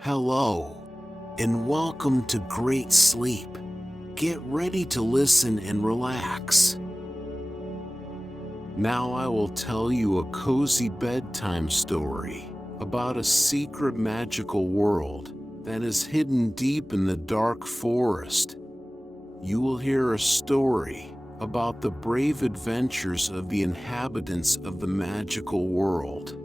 Hello, and welcome to Great Sleep. Get ready to listen and relax. Now I will tell you a cozy bedtime story about a secret magical world that is hidden deep in the dark forest. You will hear a story about the brave adventures of the inhabitants of the magical world.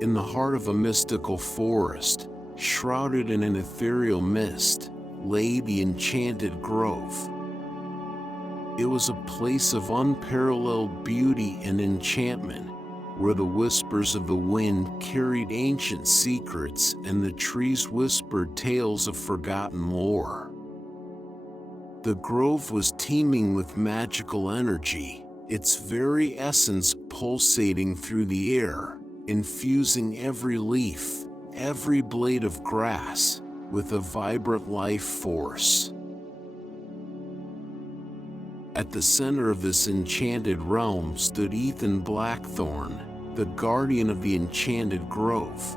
In the heart of a mystical forest, shrouded in an ethereal mist, lay the enchanted grove. It was a place of unparalleled beauty and enchantment, where the whispers of the wind carried ancient secrets and the trees whispered tales of forgotten lore. The grove was teeming with magical energy, its very essence pulsating through the air, infusing every leaf, every blade of grass, with a vibrant life force. At the center of this enchanted realm stood Ethan Blackthorn, the guardian of the enchanted grove.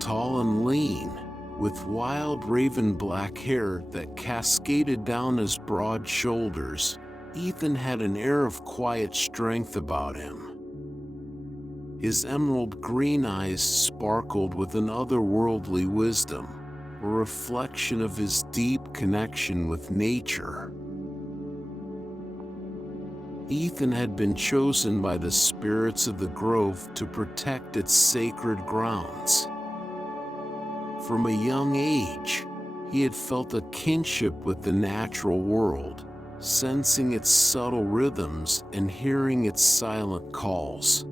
Tall and lean, with wild raven black hair that cascaded down his broad shoulders, Ethan had an air of quiet strength about him. His emerald green eyes sparkled with an otherworldly wisdom, a reflection of his deep connection with nature. Ethan had been chosen by the spirits of the grove to protect its sacred grounds. From a young age, he had felt a kinship with the natural world, sensing its subtle rhythms and hearing its silent calls.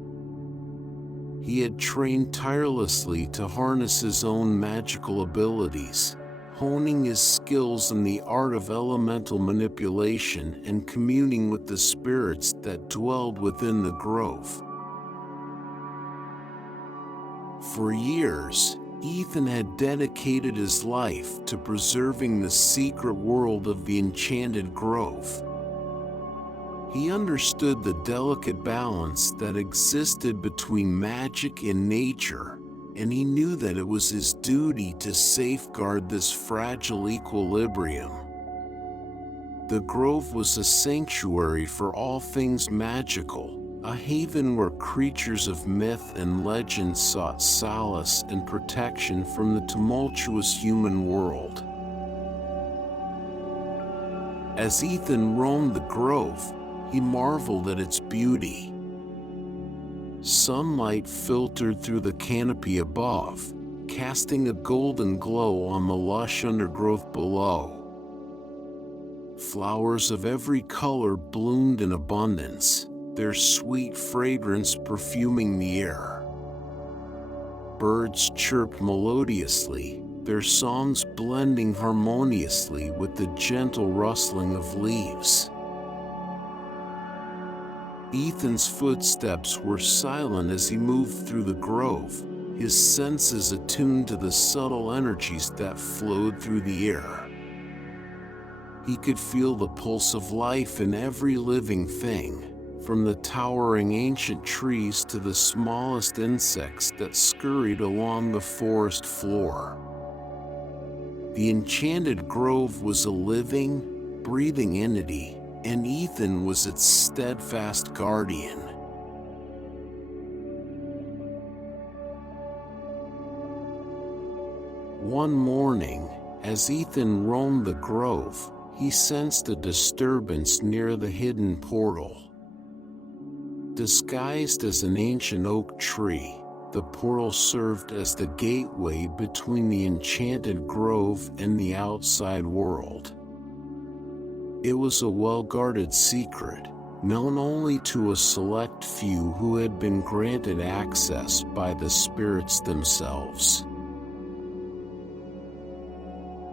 He had trained tirelessly to harness his own magical abilities, honing his skills in the art of elemental manipulation and communing with the spirits that dwelled within the grove. For years, Ethan had dedicated his life to preserving the secret world of the enchanted grove. He understood the delicate balance that existed between magic and nature, and he knew that it was his duty to safeguard this fragile equilibrium. The grove was a sanctuary for all things magical, a haven where creatures of myth and legend sought solace and protection from the tumultuous human world. As Ethan roamed the grove, he marveled at its beauty. Sunlight filtered through the canopy above, casting a golden glow on the lush undergrowth below. Flowers of every color bloomed in abundance, their sweet fragrance perfuming the air. Birds chirped melodiously, their songs blending harmoniously with the gentle rustling of leaves. Ethan's footsteps were silent as he moved through the grove, his senses attuned to the subtle energies that flowed through the air. He could feel the pulse of life in every living thing, from the towering ancient trees to the smallest insects that scurried along the forest floor. The enchanted grove was a living, breathing entity, and Ethan was its steadfast guardian. One morning, as Ethan roamed the grove, he sensed a disturbance near the hidden portal. Disguised as an ancient oak tree, the portal served as the gateway between the enchanted grove and the outside world. It was a well-guarded secret, known only to a select few who had been granted access by the spirits themselves.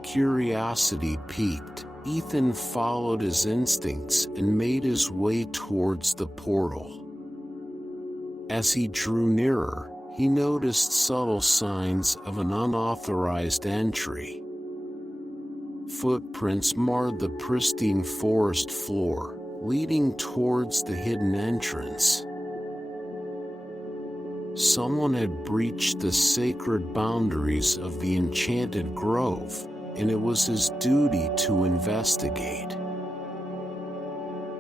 Curiosity piqued, Ethan followed his instincts and made his way towards the portal. As he drew nearer, he noticed subtle signs of an unauthorized entry. Footprints marred the pristine forest floor, leading towards the hidden entrance. Someone had breached the sacred boundaries of the enchanted grove, and it was his duty to investigate.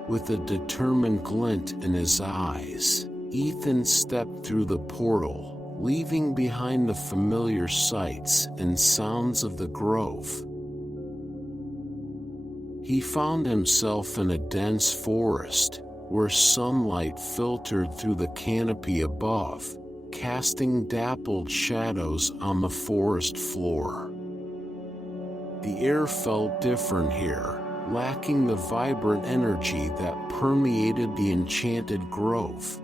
With a determined glint in his eyes, Ethan stepped through the portal, leaving behind the familiar sights and sounds of the grove. He found himself in a dense forest, where sunlight filtered through the canopy above, casting dappled shadows on the forest floor. The air felt different here, lacking the vibrant energy that permeated the enchanted grove.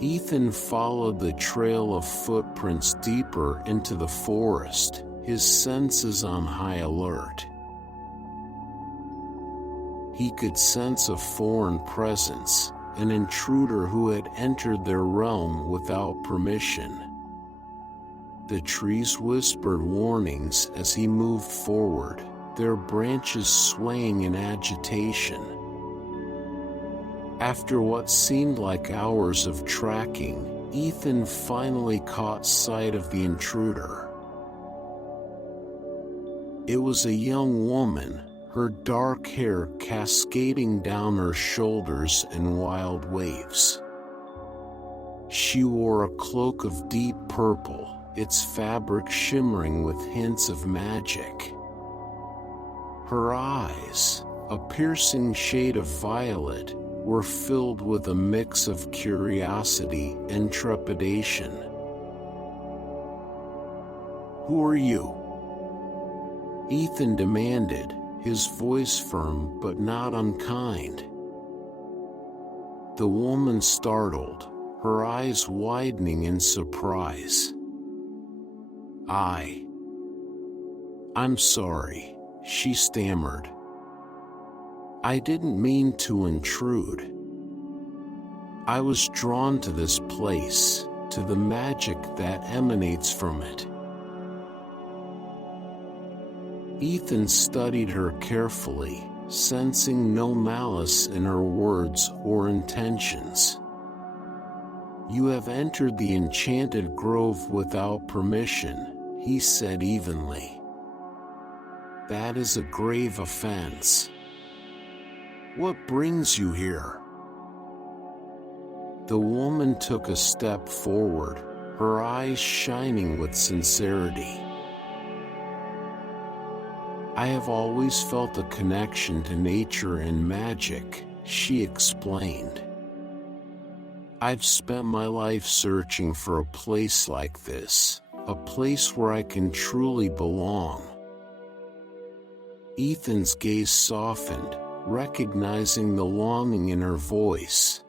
Ethan followed the trail of footprints deeper into the forest, his senses on high alert. He could sense a foreign presence, an intruder who had entered their realm without permission. The trees whispered warnings as he moved forward, their branches swaying in agitation. After what seemed like hours of tracking, Ethan finally caught sight of the intruder. It was a young woman, her dark hair cascading down her shoulders in wild waves. She wore a cloak of deep purple, its fabric shimmering with hints of magic. Her eyes, a piercing shade of violet, were filled with a mix of curiosity and trepidation. "Who are you?" Ethan demanded, his voice firm but not unkind. The woman startled, her eyes widening in surprise. I'm sorry," she stammered. "I didn't mean to intrude. I was drawn to this place, to the magic that emanates from it." Ethan studied her carefully, sensing no malice in her words or intentions. "You have entered the enchanted grove without permission," he said evenly. "That is a grave offense. What brings you here?" The woman took a step forward, her eyes shining with sincerity. "I have always felt a connection to nature and magic," she explained. "I've spent my life searching for a place like this, a place where I can truly belong." Ethan's gaze softened, recognizing the longing in her voice.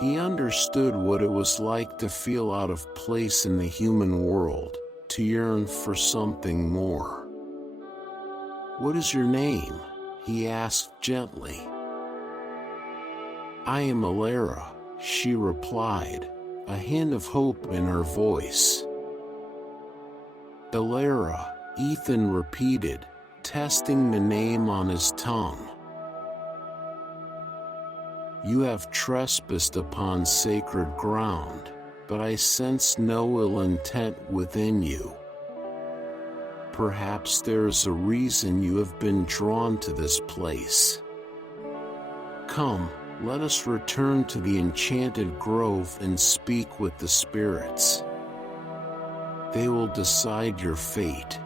He understood what it was like to feel out of place in the human world, to yearn for something more. "What is your name?" he asked gently. "I am Alara," she replied, a hint of hope in her voice. "Alara," Ethan repeated, testing the name on his tongue. "You have trespassed upon sacred ground, but I sense no ill intent within you. Perhaps there is a reason you have been drawn to this place. Come, let us return to the enchanted grove and speak with the spirits. They will decide your fate."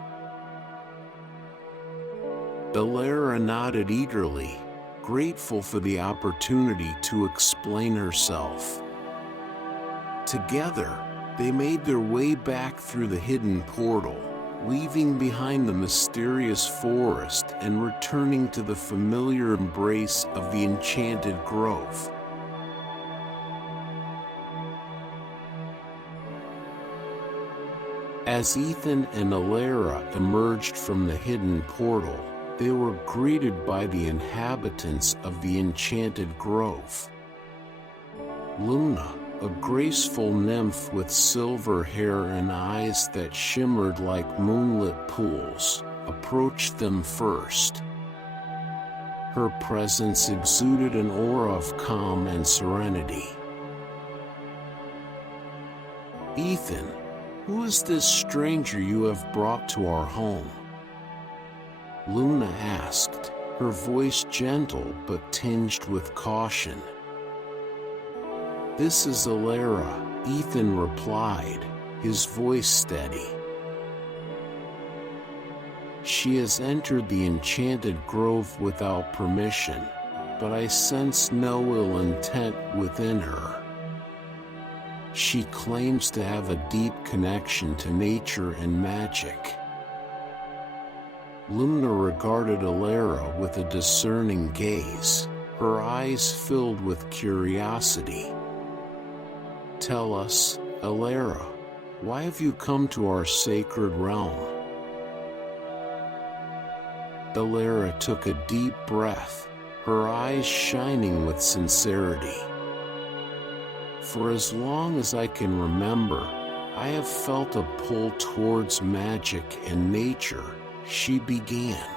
Alara nodded eagerly, grateful for the opportunity to explain herself. Together, they made their way back through the hidden portal, leaving behind the mysterious forest and returning to the familiar embrace of the enchanted grove. As Ethan and Alara emerged from the hidden portal, they were greeted by the inhabitants of the enchanted grove. Luna, a graceful nymph with silver hair and eyes that shimmered like moonlit pools, approached them first. Her presence exuded an aura of calm and serenity. "Ethan, who is this stranger you have brought to our home?" Luna asked, her voice gentle but tinged with caution. "This is Alara," Ethan replied, his voice steady. "She has entered the enchanted grove without permission, but I sense no ill intent within her. She claims to have a deep connection to nature and magic." Luna regarded Alara with a discerning gaze, her eyes filled with curiosity. "Tell us, Alara, why have you come to our sacred realm?" Alara took a deep breath, her eyes shining with sincerity. "For as long as I can remember, I have felt a pull towards magic and nature," she began.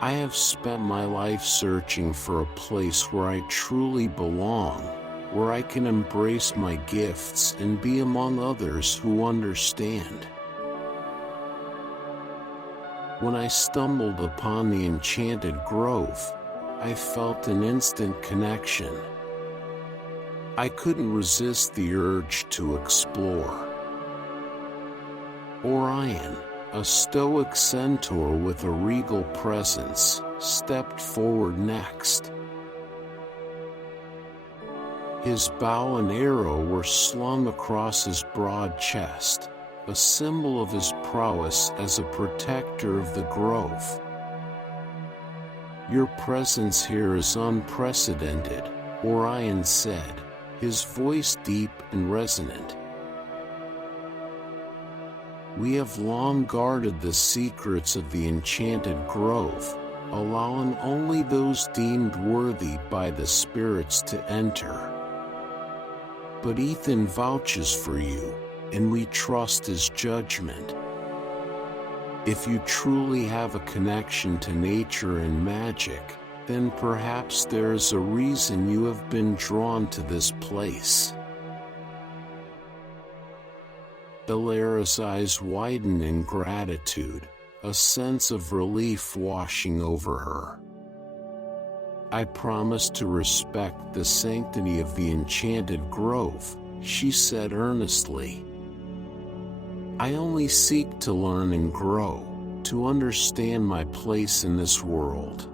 "I have spent my life searching for a place where I truly belong, where I can embrace my gifts and be among others who understand. When I stumbled upon the enchanted grove, I felt an instant connection. I couldn't resist the urge to explore." Orion, a stoic centaur with a regal presence, stepped forward next. His bow and arrow were slung across his broad chest, a symbol of his prowess as a protector of the grove. "Your presence here is unprecedented," Orion said, his voice deep and resonant. "We have long guarded the secrets of the enchanted grove, allowing only those deemed worthy by the spirits to enter. But Ethan vouches for you, and we trust his judgment. If you truly have a connection to nature and magic, then perhaps there is a reason you have been drawn to this place." Alara's eyes widened in gratitude, a sense of relief washing over her. "I promise to respect the sanctity of the enchanted grove," she said earnestly. "I only seek to learn and grow, to understand my place in this world."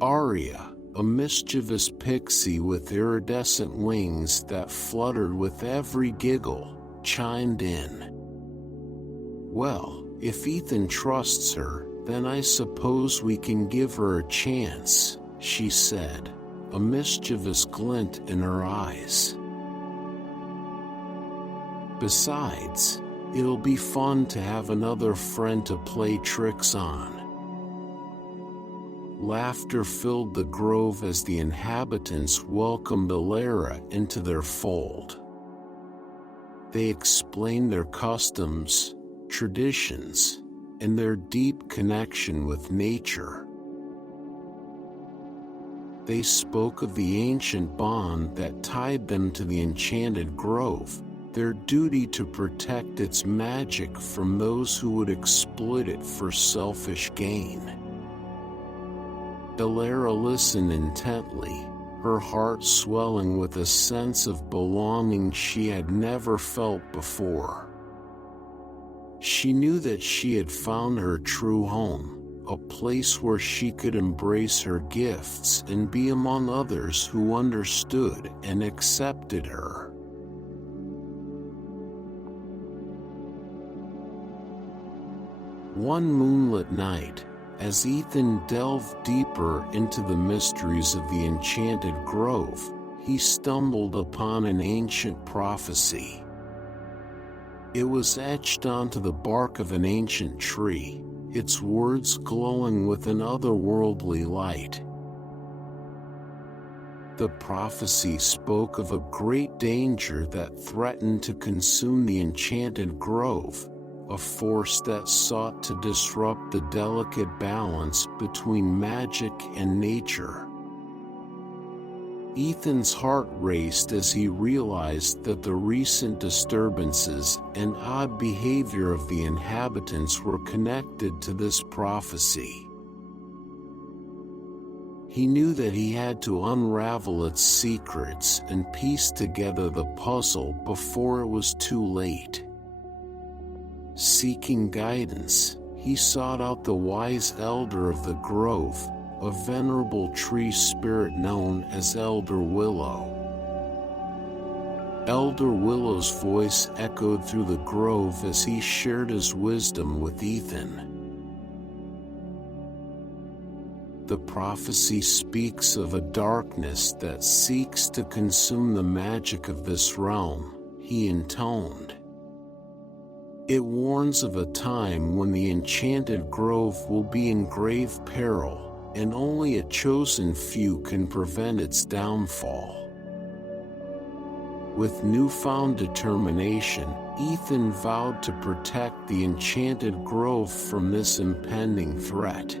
Arya, a mischievous pixie with iridescent wings that fluttered with every giggle, chimed in. "Well, if Ethan trusts her, then I suppose we can give her a chance," she said, a mischievous glint in her eyes. "Besides, it'll be fun to have another friend to play tricks on." Laughter filled the grove as the inhabitants welcomed Alara into their fold. They explained their customs, traditions, and their deep connection with nature. They spoke of the ancient bond that tied them to the enchanted grove, their duty to protect its magic from those who would exploit it for selfish gain. Alara listened intently, her heart swelling with a sense of belonging she had never felt before. She knew that she had found her true home, a place where she could embrace her gifts and be among others who understood and accepted her. One moonlit night, as Ethan delved deeper into the mysteries of the enchanted grove, he stumbled upon an ancient prophecy. It was etched onto the bark of an ancient tree, its words glowing with an otherworldly light. The prophecy spoke of a great danger that threatened to consume the enchanted grove, a force that sought to disrupt the delicate balance between magic and nature. Ethan's heart raced as he realized that the recent disturbances and odd behavior of the inhabitants were connected to this prophecy. He knew that he had to unravel its secrets and piece together the puzzle before it was too late. Seeking guidance, he sought out the wise elder of the grove, a venerable tree spirit known as Elder Willow. Elder Willow's voice echoed through the grove as he shared his wisdom with Ethan. The prophecy speaks of a darkness that seeks to consume the magic of this realm, he intoned. It warns of a time when the enchanted grove will be in grave peril, and only a chosen few can prevent its downfall. With newfound determination, Ethan vowed to protect the enchanted grove from this impending threat.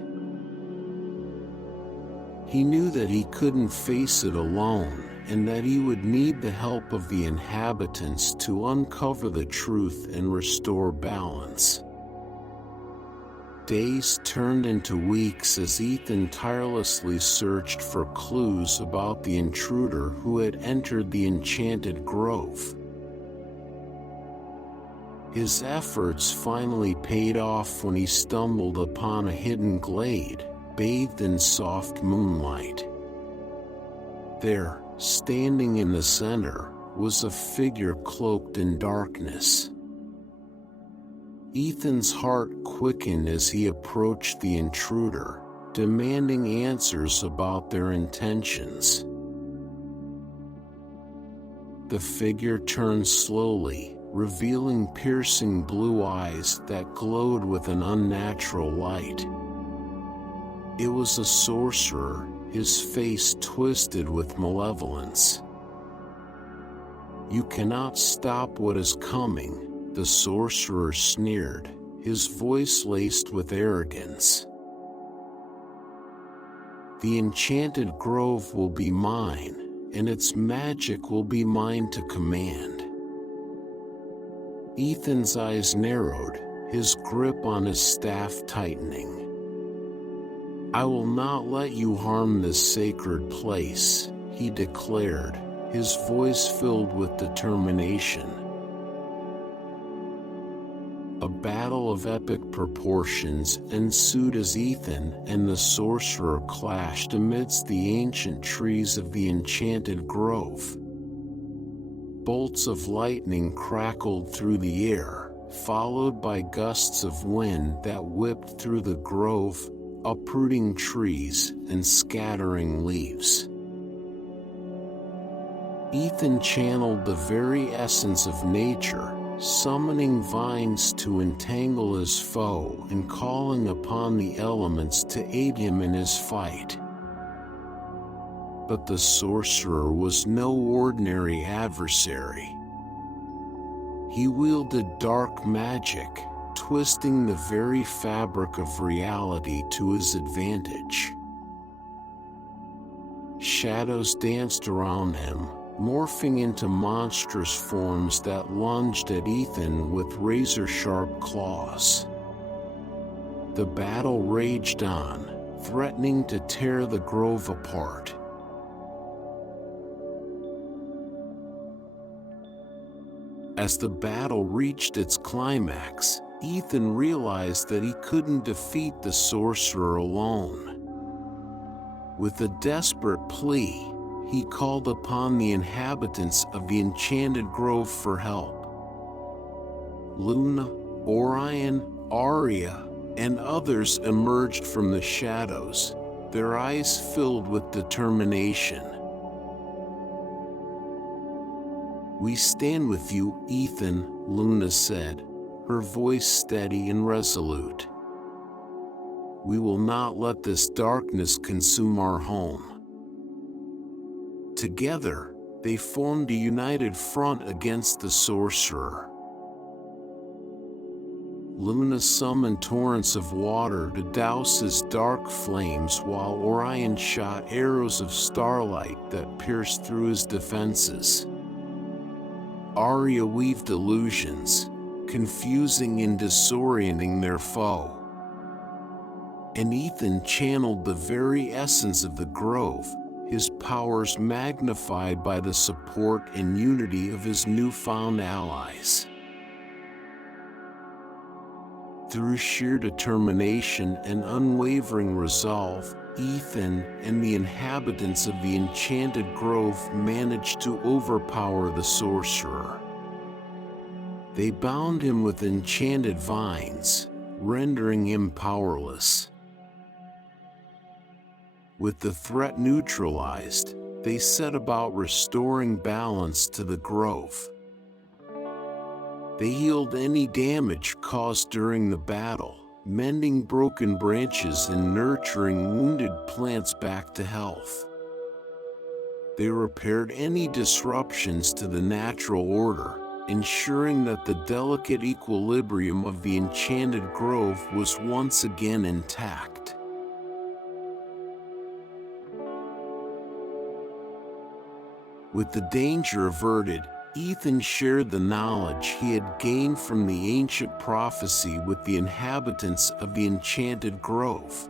He knew that he couldn't face it alone, and that he would need the help of the inhabitants to uncover the truth and restore balance. Days turned into weeks as Ethan tirelessly searched for clues about the intruder who had entered the enchanted grove. His efforts finally paid off when he stumbled upon a hidden glade, bathed in soft moonlight. There, standing in the center, was a figure cloaked in darkness. Ethan's heart quickened as he approached the intruder, demanding answers about their intentions. The figure turned slowly, revealing piercing blue eyes that glowed with an unnatural light. It was a sorcerer, his face twisted with malevolence. "You cannot stop what is coming," the sorcerer sneered, his voice laced with arrogance. "The enchanted grove will be mine, and its magic will be mine to command." Ethan's eyes narrowed, his grip on his staff tightening. "I will not let you harm this sacred place," he declared, his voice filled with determination. A battle of epic proportions ensued as Ethan and the sorcerer clashed amidst the ancient trees of the enchanted grove. Bolts of lightning crackled through the air, followed by gusts of wind that whipped through the grove, uprooting trees and scattering leaves. Ethan channeled the very essence of nature, summoning vines to entangle his foe and calling upon the elements to aid him in his fight. But the sorcerer was no ordinary adversary. He wielded dark magic, twisting the very fabric of reality to his advantage. Shadows danced around him, morphing into monstrous forms that lunged at Ethan with razor-sharp claws. The battle raged on, threatening to tear the grove apart. As the battle reached its climax, Ethan realized that he couldn't defeat the sorcerer alone. With a desperate plea, he called upon the inhabitants of the enchanted grove for help. Luna, Orion, Arya, and others emerged from the shadows, their eyes filled with determination. "We stand with you, Ethan," Luna said, her voice steady and resolute. "We will not let this darkness consume our home." Together, they formed a united front against the sorcerer. Luna summoned torrents of water to douse his dark flames, while Orion shot arrows of starlight that pierced through his defenses. Arya weaved illusions, confusing and disorienting their foe. And Ethan channeled the very essence of the grove, his powers magnified by the support and unity of his newfound allies. Through sheer determination and unwavering resolve, Ethan and the inhabitants of the enchanted grove managed to overpower the sorcerer. They bound him with enchanted vines, rendering him powerless. With the threat neutralized, they set about restoring balance to the grove. They healed any damage caused during the battle, mending broken branches and nurturing wounded plants back to health. They repaired any disruptions to the natural order, ensuring that the delicate equilibrium of the enchanted grove was once again intact. With the danger averted, Ethan shared the knowledge he had gained from the ancient prophecy with the inhabitants of the enchanted grove.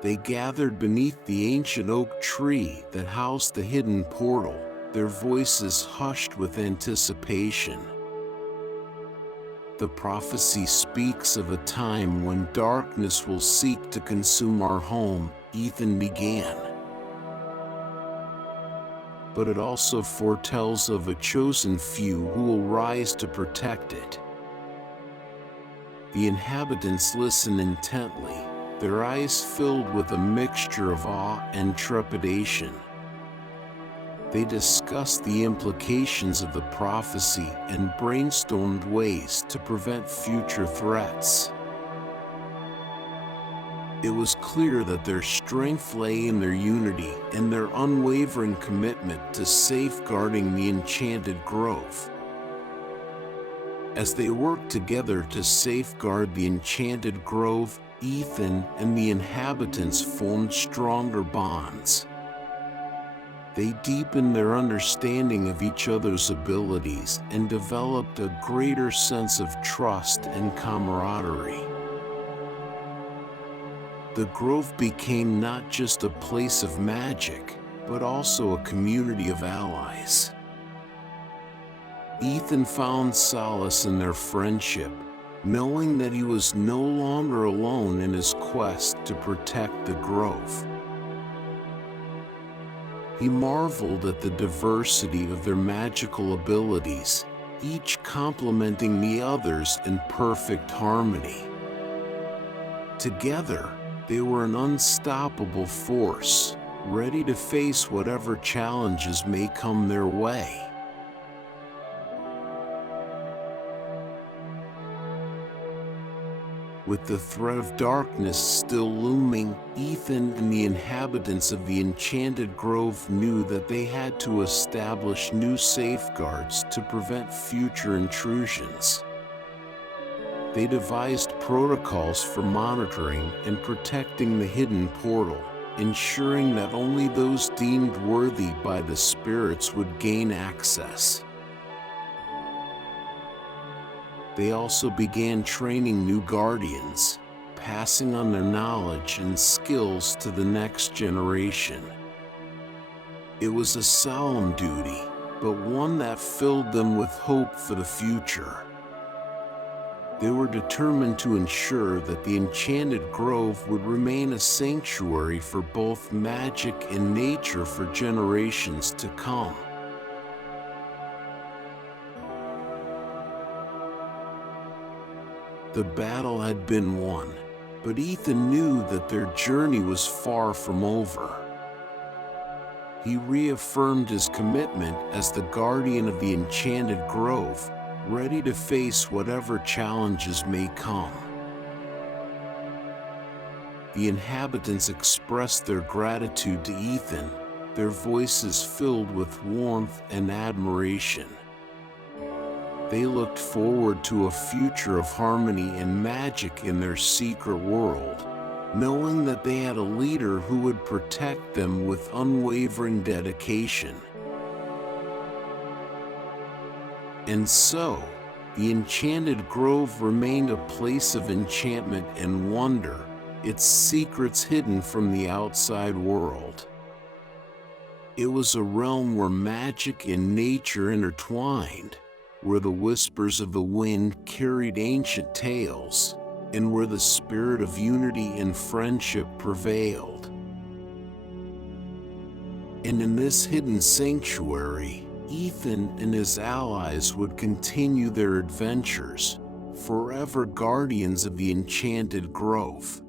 They gathered beneath the ancient oak tree that housed the hidden portal, their voices hushed with anticipation. The prophecy speaks of a time when darkness will seek to consume our home, Ethan began. But it also foretells of a chosen few who will rise to protect it. The inhabitants listened intently, their eyes filled with a mixture of awe and trepidation. They discussed the implications of the prophecy and brainstormed ways to prevent future threats. It was clear that their strength lay in their unity and their unwavering commitment to safeguarding the enchanted grove. As they worked together to safeguard the enchanted grove, Ethan and the inhabitants formed stronger bonds. They deepened their understanding of each other's abilities and developed a greater sense of trust and camaraderie. The grove became not just a place of magic, but also a community of allies. Ethan found solace in their friendship, knowing that he was no longer alone in his quest to protect the grove. He marveled at the diversity of their magical abilities, each complementing the others in perfect harmony. Together, they were an unstoppable force, ready to face whatever challenges may come their way. With the threat of darkness still looming, Ethan and the inhabitants of the enchanted grove knew that they had to establish new safeguards to prevent future intrusions. They devised protocols for monitoring and protecting the hidden portal, ensuring that only those deemed worthy by the spirits would gain access. They also began training new guardians, passing on their knowledge and skills to the next generation. It was a solemn duty, but one that filled them with hope for the future. They were determined to ensure that the enchanted grove would remain a sanctuary for both magic and nature for generations to come. The battle had been won, but Ethan knew that their journey was far from over. He reaffirmed his commitment as the guardian of the enchanted grove, ready to face whatever challenges may come. The inhabitants expressed their gratitude to Ethan, their voices filled with warmth and admiration. They looked forward to a future of harmony and magic in their secret world, knowing that they had a leader who would protect them with unwavering dedication. And so, the Enchanted Grove remained a place of enchantment and wonder, its secrets hidden from the outside world. It was a realm where magic and nature intertwined, where the whispers of the wind carried ancient tales, and where the spirit of unity and friendship prevailed. And in this hidden sanctuary, Ethan and his allies would continue their adventures, forever guardians of the Enchanted Grove.